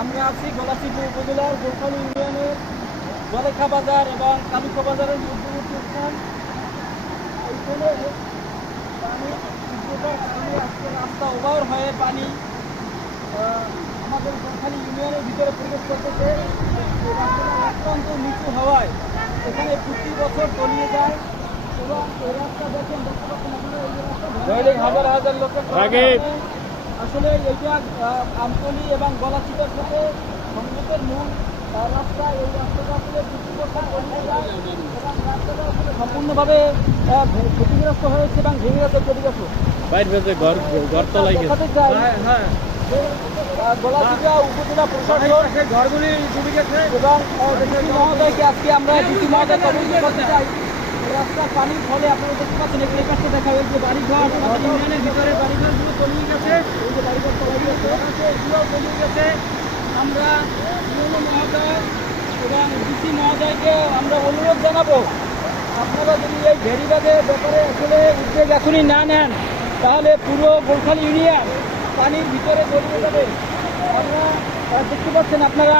আমরা আছি গলাচিপা উপজেলার গোলখালী ইউনিয়নের জলেখা বাজার এবং কালুখা বাজারের মধ্যবর্তী স্থান। এইখানে পানি তীব্রতার কারণে আজকে রাস্তা ওভার হয়ে পানি আমাদের গোলখালী ইউনিয়নের ভিতরে প্রবেশ করতেছে। রাস্তাটা অত্যন্ত নিচু হওয়ায় এখানে প্রতি বছর তলিয়ে যায় এবং এই রাস্তা দেখেন দেখতে পাচ্ছেন আপনারা, এই রাস্তা হাজার হাজার লোকের আসলে এইটা আমতলী এবং গলাচিপার সাথে সংযোগের মূল রাস্তা। এই রাস্তাটা আসলে প্রতি বছর তলিয়ে যায় এবং রাস্তাটা আসলে সম্পূর্ণভাবে ক্ষতিগ্রস্ত হয়েছে এবং ভেঙে গেছে ক্ষতিগ্রস্ত। গলাচিপা উপজেলা প্রশাসন ঘরগুলি ডুবে গেছে এবং ডিসি মহোদয়কে আজকে আমরা ডিসি মহোদয় অবহিত করতে চাই। রাস্তা পানির ফলে আপনারা দেখতে পাচ্ছেন এখানে কাছে দেখা যায় যে বাড়িঘর ইউনিয়নের ভিতরে বাড়িঘরগুলো তলিয়ে গেছে, এই যে বাড়িঘর তলিয়ে গেছে, এগুলোও তলিয়ে গেছে। আমরা ইউনিয়ন মহোদয় এবং ডিসি মহোদয়কে আমরা অনুরোধ জানাবো, আপনারা যদি এই ভেরিবাদের ব্যাপারে আসলে উদ্যোগ এখনই না নেন তাহলে পুরো গোলখালী ইউনিয়ন পানির ভিতরে তলিয়ে যাবে। আমরা দেখতে পাচ্ছেন আপনারা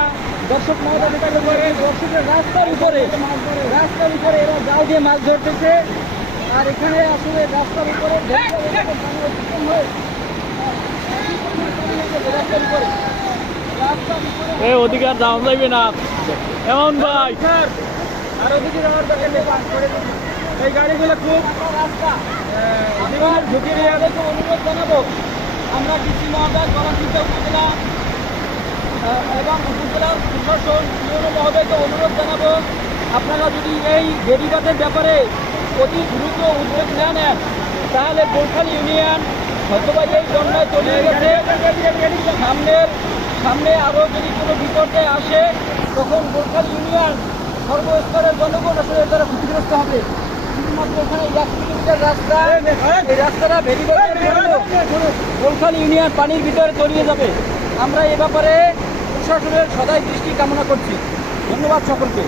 দর্শক মহোদয় দর্শকের রাস্তার উপরে এরা জাল দিয়ে মাছ ধরতেছে। আর এখানে আসলে রাস্তার উপরে অধিকার দাম যাইবে না এমন ভাই, আর ওদিকে যাওয়ার দরকার নেই। এই গাড়িগুলো খুব রাস্তা ঝুঁকি নিয়ে অনুরোধ জানাবো আমরা ডিসি মহোদয় গলাচিপা উপজেলা এবং উপজেলার প্রশাসন ইউনিয়ন মহোদয়কে অনুরোধ জানাবো, আপনারা যদি এই বেড়িবাঁধের ব্যাপারে অতি দ্রুত উদ্যোগ না নেন তাহলে গোলখালী ইউনিয়ন হয়তোবা এই বন্যায় তলিয়ে গেছে। সামনে আরও যদি কোনো বিপর্যয় আসে তখন গোলখালী ইউনিয়ন সর্বস্তরের জনগণ আসলে তারা ক্ষতিগ্রস্ত হবে। শুধুমাত্র এখানে 1 কিলোমিটার রাস্তা, এই রাস্তাটা গোলখালী ইউনিয়ন পানির ভিতরে তলিয়ে যাবে। আমরা এ ব্যাপারে প্রশাসনের সদাই দৃষ্টি কামনা করছি। ধন্যবাদ সকলকে।